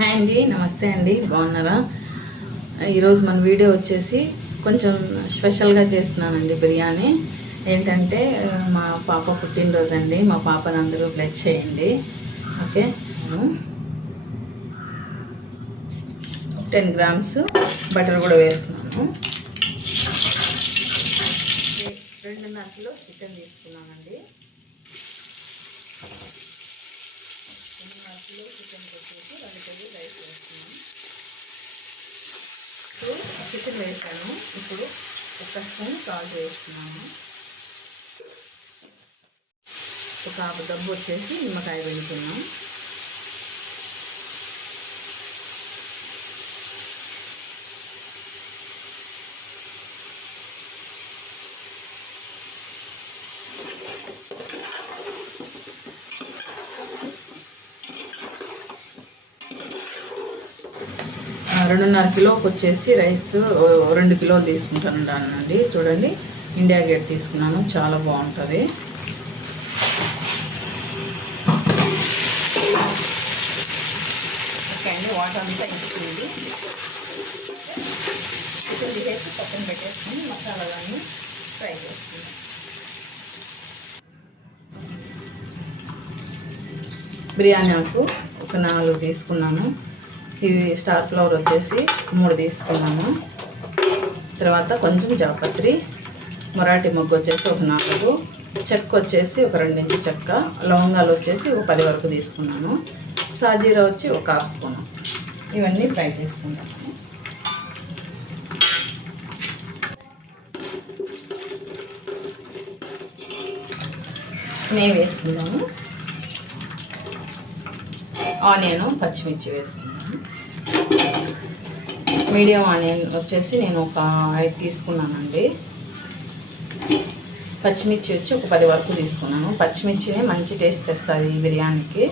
Hi అండి నమస్తే అండి బాగున్నారా? ఈరోజు మన వీడియో వచ్చేసి కొంచెం స్పెషల్గా చేస్తున్నానండి బిర్యానీ. ఏంటంటే మా పాప పుట్టినరోజు అండి మా పాపని అందరూ బ్లెస్ చేయండి. ఓకే? టెన్ గ్రామ్స్ బటర్ కూడా వేస్తున్నాను. రెండున్నర కిలో చికెన్ తీసుకున్నానండి. రెండున్నర కిలో చికెన్ వచ్చేసి రెండు కేజీ రైస్ వేస్తున్నాను ఇప్పుడు చికెన్ వేసాను. ఇప్పుడు ఒక స్పూన్ సాల్ట్ వేస్తున్నాను ఒక ఆపు దబ్బు వచ్చేసి నిమ్మకాయ వెళ్తున్నాం రెండున్నర కిలోకి వచ్చేసి రైస్ రెండు కిలోలు తీసుకుంటానండి చూడండి ఇండియా గేట్ తీసుకున్నాను. చాలా బాగుంటుంది. ఓకే అండి వాటర్ అంతా ఇంకుతుంది చికెన్ తీసేసి పక్కన పెట్టేసుకొని మసాలాలన్నీ ఫ్రై చేసుకుందాం. బిర్యానీ ఆకు ఒక నాలుగు తీసుకున్నాను. ఇవి స్టార్ ఫ్లవర్ వచ్చేసి మూడు తీసుకున్నాము. తర్వాత కొంచెం జాపత్రి మరాఠీ మొగ్గు వచ్చేసి ఒక నాలుగు చెక్క వచ్చేసి ఒక రెండించి చెక్క లవంగాలు వచ్చేసి ఒక పది వరకు తీసుకున్నాను సాజీరా వచ్చి ఒక హాఫ్ స్పూన్. ఇవన్నీ ఫ్రై చేసుకుంటాను నెయ్యి వేసుకుందాము. ఆనియన్ పచ్చిమిర్చి వేసుకున్నాను మీడియం ఆనియన్ వచ్చేసి నేను ఒక ఐదు తీసుకున్నానండి. పచ్చిమిర్చి వచ్చి ఒక పది వరకు తీసుకున్నాను. పచ్చిమిర్చినే మంచి టేస్ట్ వస్తుంది ఈ బిర్యానీకి.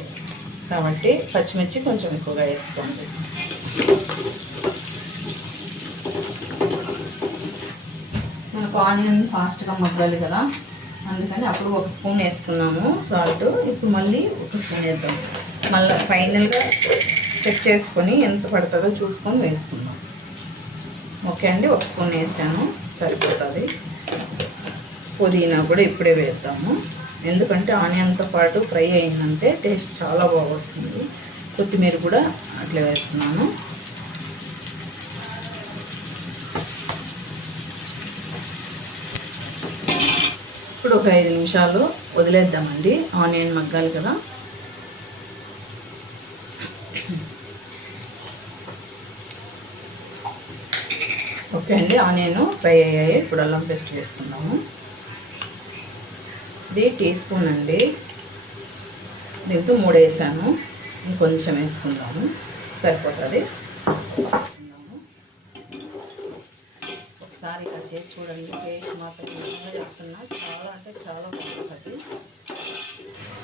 కాబట్టి పచ్చిమిర్చి కొంచెం ఎక్కువగా వేసుకోండి. మనకు ఆనియన్ ఫాస్ట్గా మగ్గాలి కదా. అందుకని అప్పుడు ఒక స్పూన్ వేసుకున్నాము సాల్ట్. ఇప్పుడు మళ్ళీ ఒక స్పూన్ వేద్దాం. మళ్ళీ ఫైనల్గా చెక్ చేసుకొని ఎంత పడుతుందో చూసుకొని వేసుకుందాం. ఓకే అండి ఒక స్పూన్ వేసాను సరిపోతుంది. పుదీనా కూడా ఇప్పుడే వేద్దాము. ఎందుకంటే ఆనియన్తో పాటు ఫ్రై అయిందంటే టేస్ట్ చాలా బాగా వస్తుంది కొత్తిమీర కూడా అట్లా వేస్తున్నాను. ఇప్పుడు ఒక ఐదు నిమిషాలు వదిలేద్దామండి ఆనియన్ మగ్గాలి కదా. ఓకే అండి ఆనియన్ ఫ్రై అయ్యాయి. ఇప్పుడు అల్లం పేస్ట్ వేసుకుందాము. ఇది టీ స్పూన్ అండి. దీంతో మూడు వేసాను ఇంకొంచెం వేసుకుందాము. సరిపోతుంది. ఒకసారి ఇలా చేసి చూడండి. టేస్ట్ మాత్రం చెప్తున్నా. చాలా అంటే చాలా బాగుంటుంది.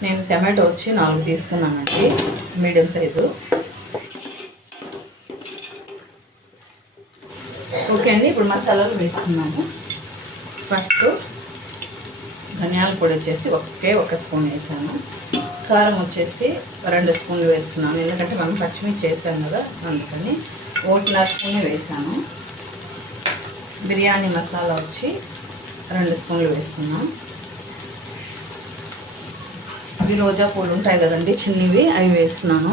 నేను టమాటో వచ్చి నాలుగు తీసుకున్నానండి. Medium size. ఓకే అండి ఇప్పుడు మసాలాలు వేసుకున్నాము. ఫస్ట్ ధనియాల పొడి వచ్చేసి ఒకే ఒక స్పూన్ వేసాను. కారం వచ్చేసి రెండు స్పూన్లు వేస్తున్నాను ఎందుకంటే మనం పచ్చిమిర్చి వేసాం కదా అందుకని ఒకటిన్నర స్పూన్ వేసాను. బిర్యానీ మసాలా వచ్చి రెండు స్పూన్లు వేస్తున్నాం అవి రోజా పూలు ఉంటాయి కదండి చిన్నవి అవి వేస్తున్నాను.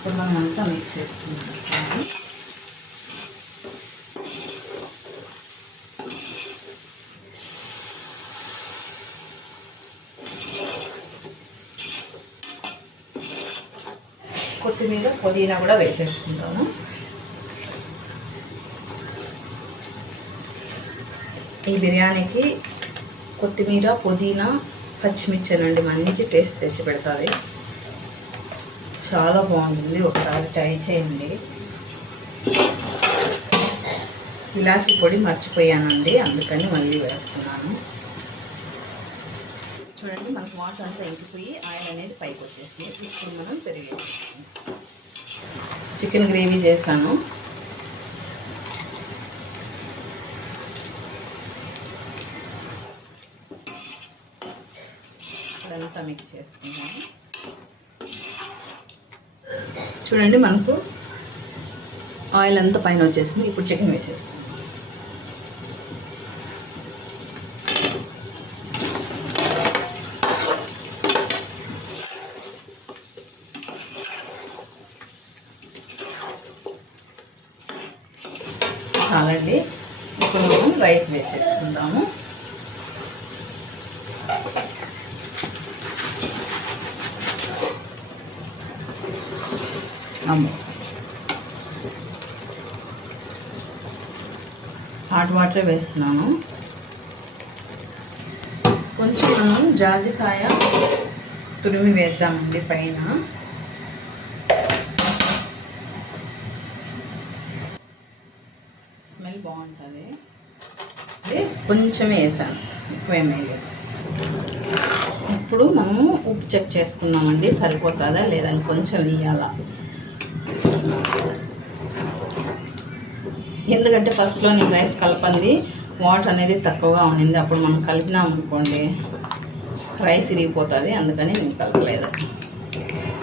ఇప్పుడు మనం అంతా మిక్స్ చేసుకుంటాం కొత్తిమీర పుదీనా కూడా వేసేసుకుంటాను ఈ బిర్యానీకి కొత్తిమీర పుదీనా పచ్చిమిర్చి అండి మంచి టేస్ట్ తెచ్చి పెడతాది. చాలా బాగుంటుంది ఒకసారి ట్రై చేయండి. ఇలాచి పొడి మర్చిపోయానండి. అందుకని మళ్ళీ వేస్తున్నాను. చూడండి మనకు వాటర్ అంతా ఇంకిపోయి ఆయిల్ అనేది పైకి వచ్చేసింది. ఇప్పుడు మనం పెరిగి చికెన్ గ్రేవీ చేశాను. అదంతా మిక్స్ చేసుకున్నాను చూడండి మనకు ఆయిల్ అంతా పైన వచ్చేసింది. ఇప్పుడు చికెన్ వేసేస్తాం. చాలండి. ఇప్పుడు మనం రైస్ వేసేసుకుందాము. అమ్మ. హాట్ వాటర్ వేస్తున్నాను. కొంచెం మనం జాజికాయ తురిమి వేద్దామండి పైన. స్మెల్ బాగుంటుంది. కొంచెం వేసాను ఎక్కువ ఇప్పుడు మనము ఉప్పు చెక్ చేసుకుందామండి సరిపోతుందా లేదని కొంచెం వేయాలా. ఎందుకంటే ఫస్ట్లో నేను రైస్ కలపంది. వాటర్ అనేది తక్కువగా ఉండింది అప్పుడు మనం కలిపినాం అనుకోండి రైస్ ఇరిగిపోతుంది. అందుకని నేను కలపలేదు.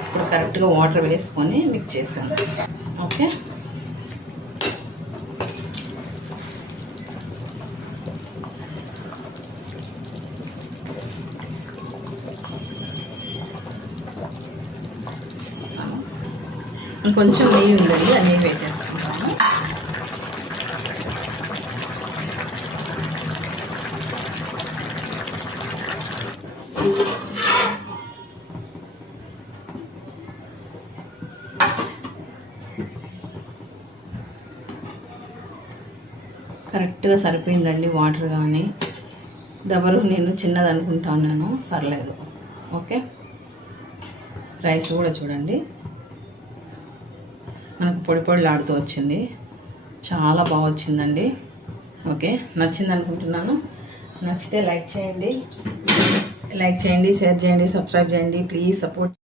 ఇప్పుడు కరెక్ట్గా వాటర్ వేసుకొని మిక్స్ చేశాను. ఓకే కొంచెం నెయ్యి ఉందండి అన్నీ పెట్టేసుకోండి వేసేసుకుంటాను కరెక్ట్గా సరిపోయిందండి వాటర్ కానీ. దబరు నేను చిన్నది అనుకుంటా ఉన్నాను. పర్లేదు. ఓకే? రైస్ కూడా చూడండి. మనకు పొడి పొడిలాడుతూ వచ్చింది. చాలా బాగా వచ్చిందండి. ఓకే? నచ్చింది అనుకుంటున్నాను. నచ్చితే లైక్ చేయండి. లైక్ చేయండి షేర్ చేయండి సబ్స్క్రైబ్ చేయండి. Please support